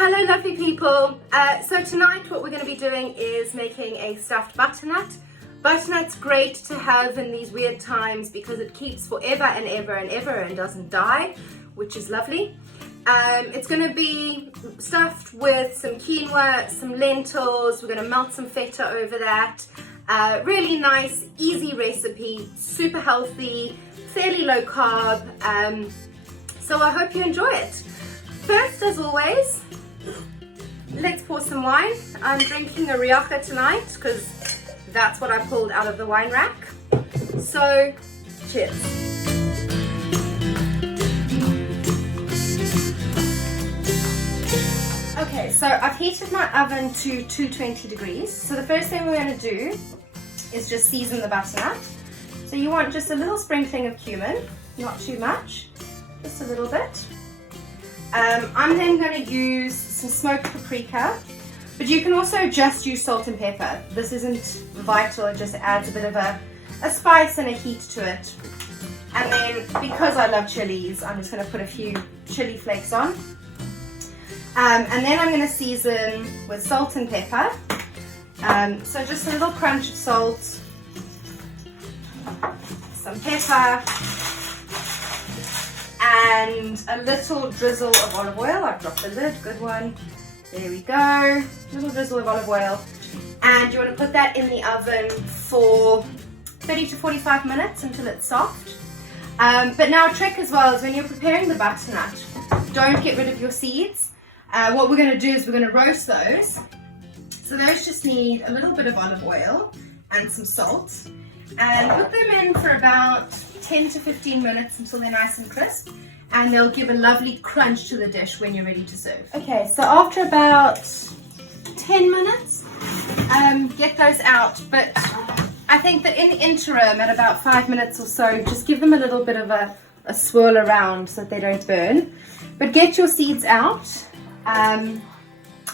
Hello lovely people, so tonight what we're going to be doing is making a stuffed butternut. Butternut's great to have in these weird times because it keeps forever and ever and ever and doesn't die, which is lovely. It's going to be stuffed with some quinoa, some lentils. We're going to melt some feta over that. Really nice, easy recipe, super healthy, fairly low carb, so I hope you enjoy it. First, as always, let's pour some wine. I'm drinking a Rioja tonight because that's what I pulled out of the wine rack. So, cheers. Okay, so I've heated my oven to 220 degrees. So the first thing we're going to do is just season the butternut. So you want just a little sprinkling of cumin, not too much, just a little bit. I'm then going to use some smoked paprika, but you can also just use salt and pepper. This isn't vital, it just adds a bit of a spice and a heat to it. And then, because I love chilies, I'm just going to put a few chili flakes on. And then I'm going to season with salt and pepper. So just a little crunch of salt, some pepper, and a little drizzle of olive oil. I've dropped the lid, good one. There we go, little drizzle of olive oil. And you want to put that in the oven for 30 to 45 minutes until it's soft. But now a trick as well is when you're preparing the butternut, don't get rid of your seeds. What we're going to do is we're going to roast those. So those just need a little bit of olive oil and some salt. And put them in for about 10 to 15 minutes until they're nice and crisp, and they'll give a lovely crunch to the dish when you're ready to serve. Okay, so after about 10 minutes, get those out, but I think that in the interim, at about 5 minutes or so, just give them a little bit of a swirl around so that they don't burn. But get your seeds out.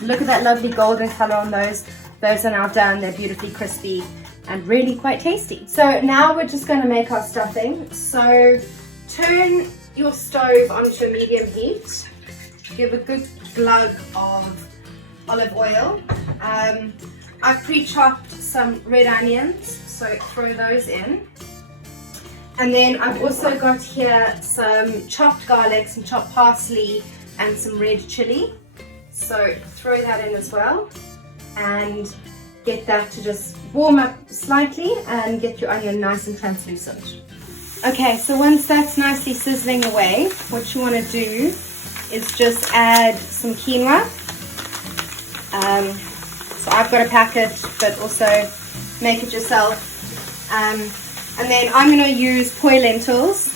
Look at that lovely golden color on those. Those are now done. They're beautifully crispy and really quite tasty. So now we're just going to make our stuffing. So turn your stove onto a medium heat. Give a good glug of olive oil. I've pre-chopped some red onions, so throw those in. And then I've also got here some chopped garlic, some chopped parsley, and some red chili. So throw that in as well. And get that to just warm up slightly and get your onion nice and translucent. Okay, so once that's nicely sizzling away, what you want to do is just add some quinoa. So I've got a packet, but also make it yourself. And then I'm going to use poi lentils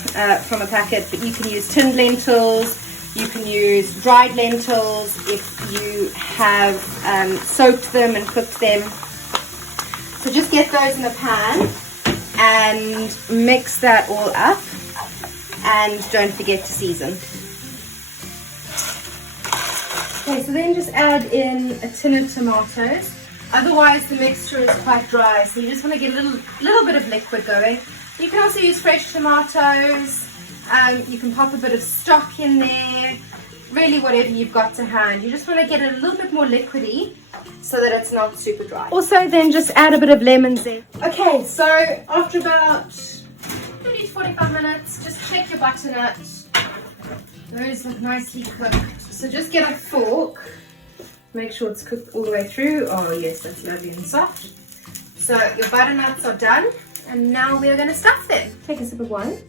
from a packet, but you can use tinned lentils. You can use dried lentils if you have soaked them and cooked them. So just get those in the pan and mix that all up, and don't forget to season. Okay, so then just add in a tin of tomatoes. Otherwise the mixture is quite dry, so you just want to get a little bit of liquid going. You can also use fresh tomatoes. You can pop a bit of stock in there, really whatever you've got to hand. You just want to get it a little bit more liquidy so that it's not super dry. Also then just add a bit of lemon zest. Okay, so after about 30 to 45 minutes, just check your butternut. Those look nicely cooked. So just get a fork, make sure it's cooked all the way through. Oh yes, that's lovely and soft. So your butternuts are done, and now we are going to stuff them. Take a sip of wine.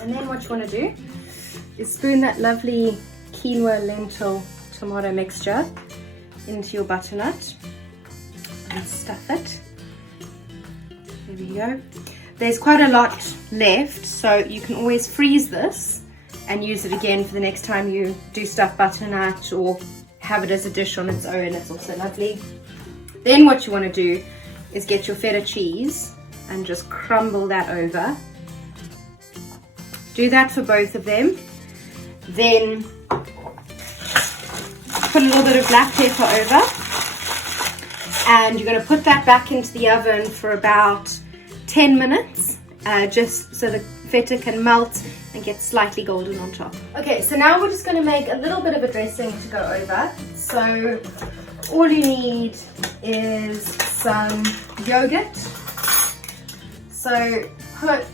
And then what you want to do is spoon that lovely quinoa, lentil, tomato mixture into your butternut and stuff it. There we go. There's quite a lot left, so you can always freeze this and use it again for the next time you do stuffed butternut, or have it as a dish on its own. It's also lovely. Then what you want to do is get your feta cheese and just crumble that over. Do that for both of them. Then put a little bit of black pepper over, and you're going to put that back into the oven for about 10 minutes just so the feta can melt and get slightly golden on top. Okay, so now we're just going to make a little bit of a dressing to go over. So all you need is some yogurt. So put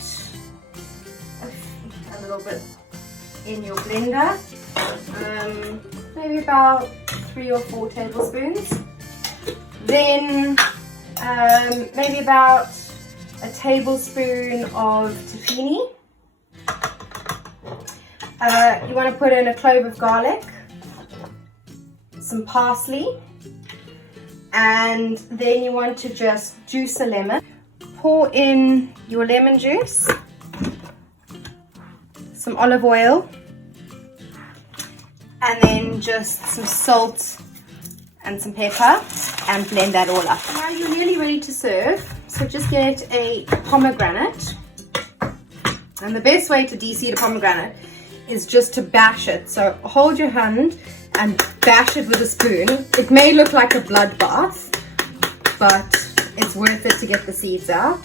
a little bit in your blender, maybe about 3 or 4 tablespoons. Then maybe about a tablespoon of tahini. You want to put in a clove of garlic, some parsley, and then you want to just juice a lemon. Pour in your lemon juice, some olive oil, and then just some salt and some pepper, and blend that all up. Now you're nearly ready to serve, so just get a pomegranate. And the best way to de-seed a pomegranate is just to bash it. So hold your hand and bash it with a spoon. It may look like a bloodbath, but it's worth it to get the seeds out.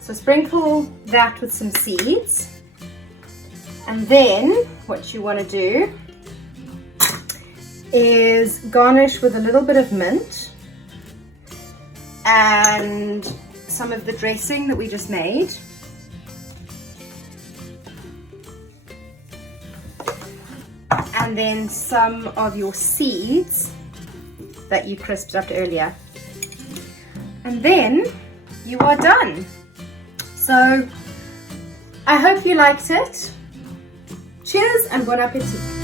So sprinkle that with some seeds. And then what you want to do is garnish with a little bit of mint and some of the dressing that we just made. And then some of your seeds that you crisped up earlier. And then you are done. So I hope you liked it. Cheers and bon appetit.